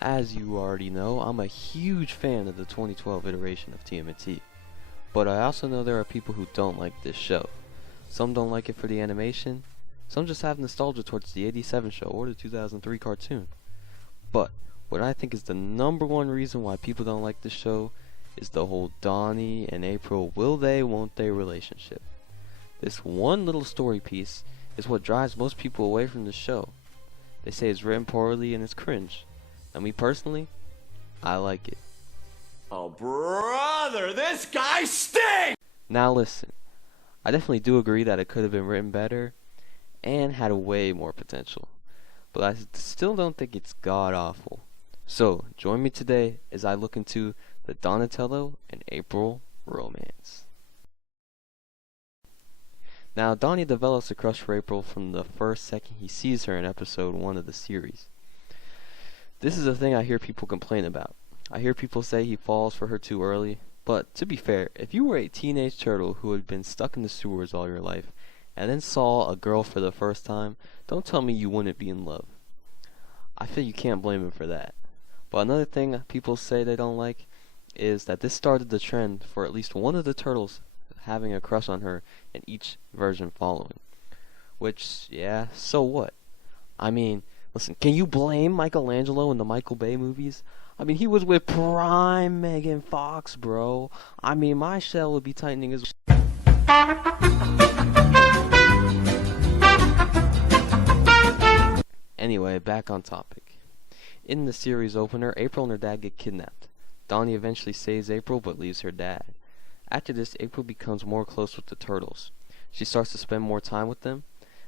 As you already know, I'm a huge fan of the 2012 iteration of TMNT, but I also know there are people who don't like this show. Some don't like it for the animation, some just have nostalgia towards the '87 show or the 2003 cartoon. But what I think is the number one reason why people don't like this show is the whole Donnie and April will they won't they relationship. This one little story piece is what drives most people away from the show. They say it's written poorly and it's cringe. Now me personally, I like it. Oh brother, this guy stinks! Now listen, I definitely do agree that it could have been written better and had way more potential, but I still don't think it's god awful. So join me today as I look into the Donatello and April romance. Now Donnie develops a crush for April from the first second he sees her in episode 1 of the series. This is a thing I hear people complain about. I hear people say he falls for her too early, but to be fair, if you were a teenage turtle who had been stuck in the sewers all your life and then saw a girl for the first time, don't tell me you wouldn't be in love. I feel you can't blame him for that. But another thing people say they don't like is that this started the trend for at least one of the turtles having a crush on her in each version following. Which, yeah, so what? I mean, listen, can you blame Michelangelo in the Michael Bay movies? I mean, he was with prime Megan Fox, bro. I mean, my shell would be tightening as... Anyway, back on topic. In the series opener, April and her dad get kidnapped. Donnie eventually saves April but leaves her dad. After this, April becomes more close with the turtles. She starts to spend more time with them.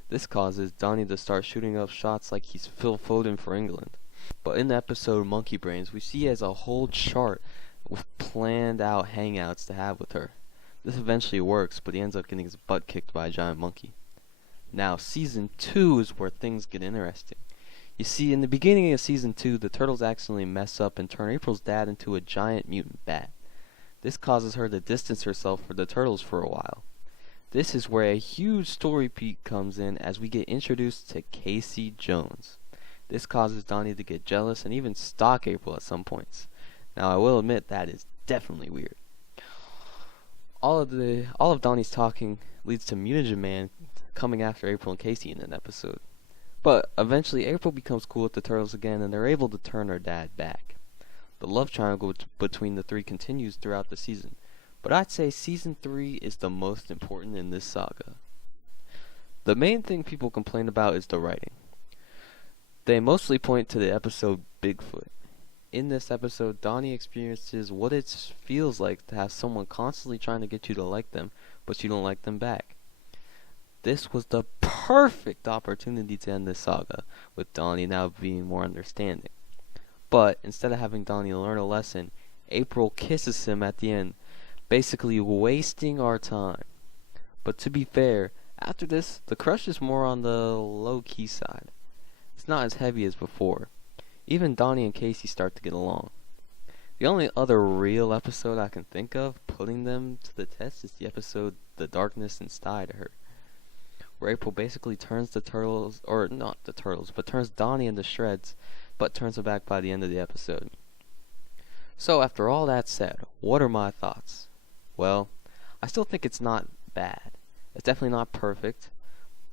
This causes Donnie to start shooting up shots like he's Phil Foden for England. But in the episode Monkey Brains, we see he has a whole chart with planned out hangouts to have with her. This eventually works, but he ends up getting his butt kicked by a giant monkey. Now, season 2 is where things get interesting. You see, in the beginning of season 2, the turtles accidentally mess up and turn April's dad into a giant mutant bat. This causes her to distance herself from the turtles for a while. This is where a huge story beat comes in as we get introduced to Casey Jones. This causes Donnie to get jealous and even stalk April at some points. Now I will admit that is definitely weird. All of Donnie's talking leads to Mutagen Man coming after April and Casey in an episode. But eventually April becomes cool with the turtles again and they're able to turn her dad back. The love triangle between the three continues throughout the season, but I'd say season 3 is the most important in this saga. The main thing people complain about is the writing. They mostly point to the episode Bigfoot. In this episode, Donnie experiences what it feels like to have someone constantly trying to get you to like them, but you don't like them back. This was the perfect opportunity to end this saga, with Donnie now being more understanding. But instead of having Donnie learn a lesson, April kisses him at the end, basically wasting our time. But to be fair, after this, the crush is more on the low-key side. It's not as heavy as before. Even Donnie and Casey start to get along. The only other real episode I can think of putting them to the test is the episode The Darkness Inside Her, where April basically turns the turtles, or not the turtles, but turns Donnie into shreds, but turns him back by the end of the episode. So after all that said, what are my thoughts? Well, I still think it's not bad. It's definitely not perfect,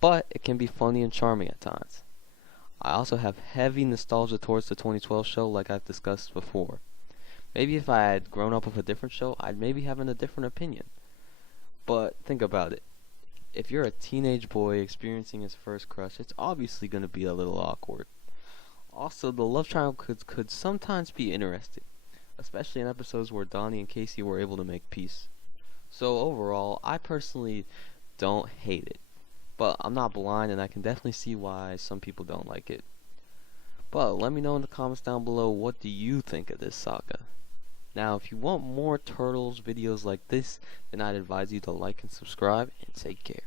but it can be funny and charming at times. I also have heavy nostalgia towards the 2012 show like I've discussed before. Maybe if I had grown up with a different show, I'd maybe have a different opinion. But think about it. If you're a teenage boy experiencing his first crush, it's obviously going to be a little awkward. Also, the love triangle could sometimes be interesting, especially in episodes where Donnie and Casey were able to make peace. So overall, I personally don't hate it, but I'm not blind and I can definitely see why some people don't like it. But let me know in the comments down below, what do you think of this saga? Now, if you want more Turtles videos like this, then I'd advise you to like and subscribe, and take care.